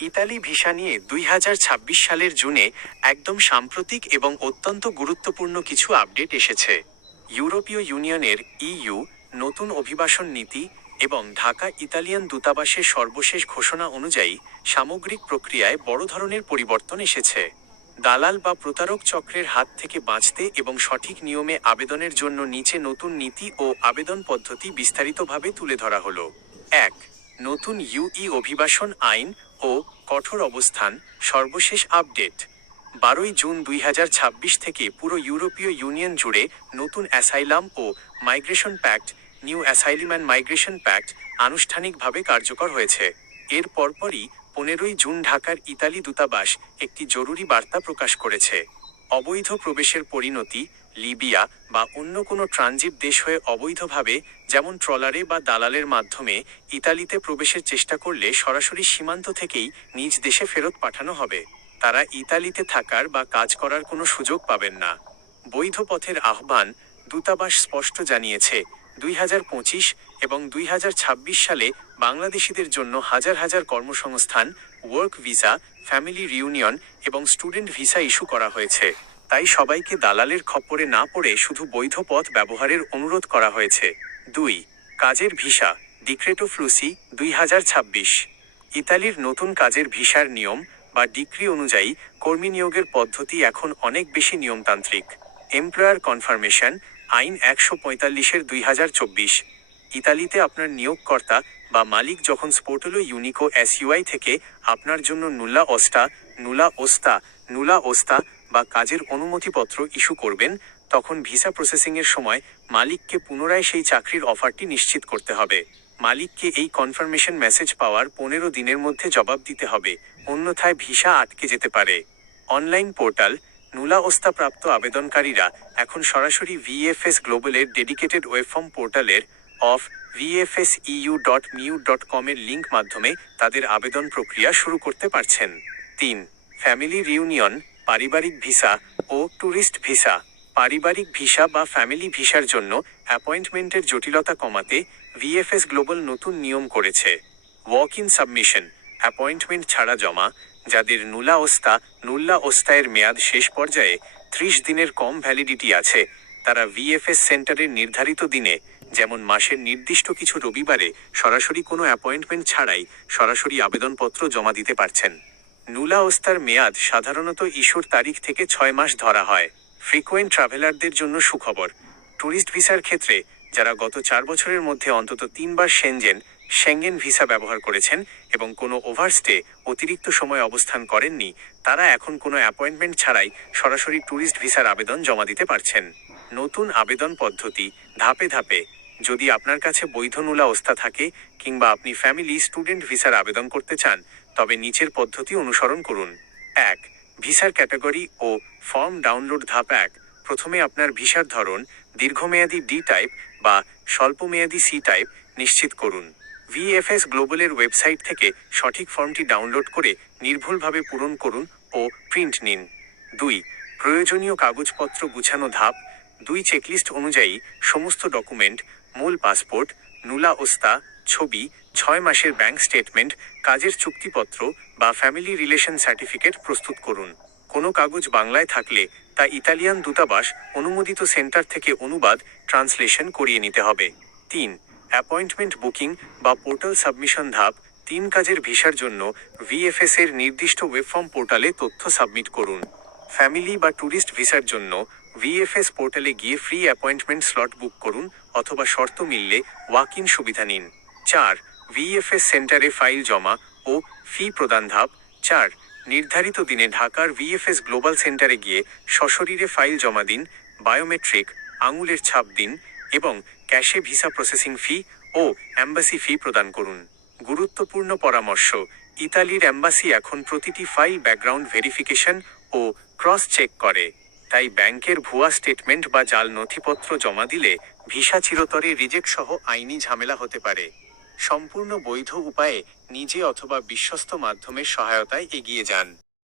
Italy visa নিয়ে 2026 সালের জুনে একদম সাম্প্রতিক এবং অত্যন্ত গুরুত্বপূর্ণ কিছু আপডেট এসেছে। ইউরোপীয় ইউনিয়নের ইইউ নতুন অভিবাসন নীতি এবং ঢাকা ইতালিয়ান দূতাবাসের সর্বশেষ ঘোষণা অনুযায়ী সামগ্রিক প্রক্রিয়ায় বড় ধরনের পরিবর্তন এসেছে। দালাল বা প্রতারক চক্রের হাত থেকে বাঁচতে এবং সঠিক নিয়মে আবেদনের জন্য নিচে নতুন নীতি ও আবেদন পদ্ধতি বিস্তারিতভাবে তুলে ধরা হলো। 1. নতুন ইউই অভিবাসন আইন ও কঠোর অবস্থান সর্বশেষ আপডেট। 12 জুন 2026 থেকে পুরো ইউরোপীয় ইউনিয়ন জুড়ে নতুন অ্যাসাইলাম ও migration pact new asylum and migration pact আনুষ্ঠানিকভাবে কার্যকর হয়েছে। এর পরপরই 15 জুন ঢাকার ইতালি দূতাবাস একটি জরুরি বার্তা প্রকাশ করেছে। অবৈধ প্রবেশের পরিণতি লিবিয়া বা অন্য কোনো ট্রানজিট দেশ হয়ে অবৈধভাবে, যেমন ট্রলারে বা দালালের মাধ্যমে ইতালিতে প্রবেশের চেষ্টা করলে সরাসরি সীমান্ত থেকেই নিজ দেশে ফেরত পাঠানো হবে। তারা ইতালিতে থাকার বা কাজ করার কোনো সুযোগ পাবেন না। বৈধ পথের আহ্বান দূতাবাস স্পষ্ট জানিয়েছে, 2025 এবং 2026 সালে বাংলাদেশিদের জন্য হাজার হাজার কর্মসংস্থান, ওয়ার্ক ভিসা, ফ্যামিলি রিউনিয়ন এবং স্টুডেন্ট ভিসা ইস্যু করা হয়েছে। তাই সবাইকে দালালের খপ্পরে না পড়ে শুধু বৈধ পথ ব্যবহারের অনুরোধ করা হয়েছে। 2. কাজের ভিসা ডিক্রেটো ফ্লুসি 2026। ইতালির নতুন কাজের ভিসার নিয়ম বা ডিক্রি অনুযায়ী কর্মী নিয়োগের পদ্ধতি এখন অনেক বেশি নিয়মতান্ত্রিক। এমপ্লয়ার কনফার্মেশন আইন 145/2024। ইতালিতে আপনার নিয়োগকর্তা বা মালিক যখন স্পোর্টেলো ইউনিকো এসইউআই থেকে আপনার জন্য নুলা ওস্তা বা কাজের অনুমতিপত্র ইস্যু করবেন, তখন ভিসা প্রসেসিংয়ের সময় মালিককে পুনরায় সেই চাকরির অফারটি নিশ্চিত করতে হবে। মালিককে এই কনফার্মেশন মেসেজ পাওয়ার 15 দিনের মধ্যে জবাব দিতে হবে, অন্যথায় ভিসা আটকে যেতে পারে। অনলাইন পোর্টাল নুলা ওস্তা প্রাপ্ত আবেদনকারীরা এখন সরাসরি ভিএফএস গ্লোবালের ডেডিকেটেড ওয়েবফর্ম পোর্টালের vfseu.miu.com এর লিঙ্ক মাধ্যমে তাদের আবেদন প্রক্রিয়া শুরু করতে পারছেন। 3. ফ্যামিলি রিউনিয়ন পারিবারিক ভিসা ও ট্যুরিস্ট ভিসা। পারিবারিক ভিসা বা ফ্যামিলি ভিসার জন্য অ্যাপয়েন্টমেন্টের জটিলতা কমাতে ভিএফএস গ্লোবাল নতুন নিয়ম করেছে। ওয়াক ইন সাবমিশন অ্যাপয়েন্টমেন্ট ছাড়া জমা, যাদের নুল্লা ওস্তায়ের মেয়াদ শেষ পর্যায়ে 30 দিনের কম ভ্যালিডিটি আছে, তারা ভিএফএস সেন্টারের নির্ধারিত দিনে, যেমন মাসের নির্দিষ্ট কিছু রবিবারে, সরাসরি কোনো অ্যাপয়েন্টমেন্ট ছাড়াই সরাসরি আবেদনপত্র জমা দিতে পারছেন। নুলা ওস্তার মেয়াদ সাধারণত ইস্যুর তারিখ থেকে 6 মাস ধরা হয়। ফ্রিকোয়েন্ট ট্রাভেলারদের জন্য সুখবর। ট্যুরিস্ট ভিসার ক্ষেত্রে যারা গত 4 বছরের মধ্যে অন্তত 3 বার সেঙ্গেন ভিসা ব্যবহার করেছেন এবং কোনো ওভারস্টে অতিরিক্ত সময় অবস্থান করেননি, তারা এখন কোনো অ্যাপয়েন্টমেন্ট ছাড়াই সরাসরি ট্যুরিস্ট ভিসার আবেদন জমা দিতে পারছেন। নতুন আবেদন পদ্ধতি ধাপে ধাপে। যদি আপনার কাছে বৈধ নুলা ওস্তা থাকে কিংবা আপনি ফ্যামিলি স্টুডেন্ট ভিসার আবেদন করতে চান, তবে নিচের পদ্ধতি অনুসরণ করুন। 1. ভিসার ক্যাটাগরি ও ফর্ম ডাউনলোড। ধাপ 1। প্রথমে আপনার ভিসার ধরন দীর্ঘমেয়াদী ডি টাইপ বা স্বল্পমেয়াদী সি টাইপ নিশ্চিত করুন। ভিএফএস গ্লোবালের ওয়েবসাইট থেকে সঠিক ফর্মটি ডাউনলোড করে নির্ভুলভাবে পূরণ করুন ও প্রিন্ট নিন। 2. প্রয়োজনীয় কাগজপত্র গুছানো। ধাপ 2। চেকলিস্ট অনুযায়ী সমস্ত ডকুমেন্ট, মূল পাসপোর্ট, নুলা ওস্তা, ছবি, 6 মাসের ব্যাংক স্টেটমেন্ট, কাজের চুক্তিপত্র বা ফ্যামিলি রিলেশন সার্টিফিকেট প্রস্তুত করুন। কোনো কাগজ বাংলায় থাকলে তা ইতালিয়ান দূতাবাস অনুমোদিত সেন্টার থেকে অনুবাদ ট্রান্সলেশন করিয়ে নিতে হবে। 3. অ্যাপয়েন্টমেন্ট বুকিং বা পোর্টাল সাবমিশন। ধাপ 3। কাজের ভিসার জন্য ভিএফএস এর নির্দিষ্ট ওয়েবফর্ম পোর্টালে তথ্য সাবমিট করুন। ফ্যামিলি বা ট্যুরিস্ট ভিসার জন্য ভিএফএস পোর্টালে গিয়ে ফ্রি অ্যাপয়েন্টমেন্ট স্লট বুক করুন অথবা শর্ত মিললে ওয়াক ইন সুবিধা নিন। 4. ভিএফএস সেন্টারে ফাইল জমা ও ফি প্রদান। ধাপ 4। নির্ধারিত দিনে ঢাকার ভিএফএস গ্লোবাল সেন্টারে গিয়ে সশরীরে ফাইল জমা দিন, বায়োমেট্রিক আঙুলের ছাপ দিন এবং ক্যাশে ভিসা প্রসেসিং ফি ও অ্যাম্বাসি ফি প্রদান করুন। গুরুত্বপূর্ণ পরামর্শ: ইতালির অ্যাম্বাসি এখন প্রতিটি ফাইল ব্যাকগ্রাউন্ড ভেরিফিকেশন ও ক্রস চেক করে। তাই ব্যাংকের ভুয়া স্টেটমেন্ট বা জাল নথিপত্র জমা দিলে ভিসা চিরতরে রিজেক্ট সহ আইনি ঝামেলা হতে পারে। সম্পূর্ণ বৈধ উপায়ে নিজে অথবা বিশ্বস্ত মাধ্যমের সহায়তায় এগিয়ে যান।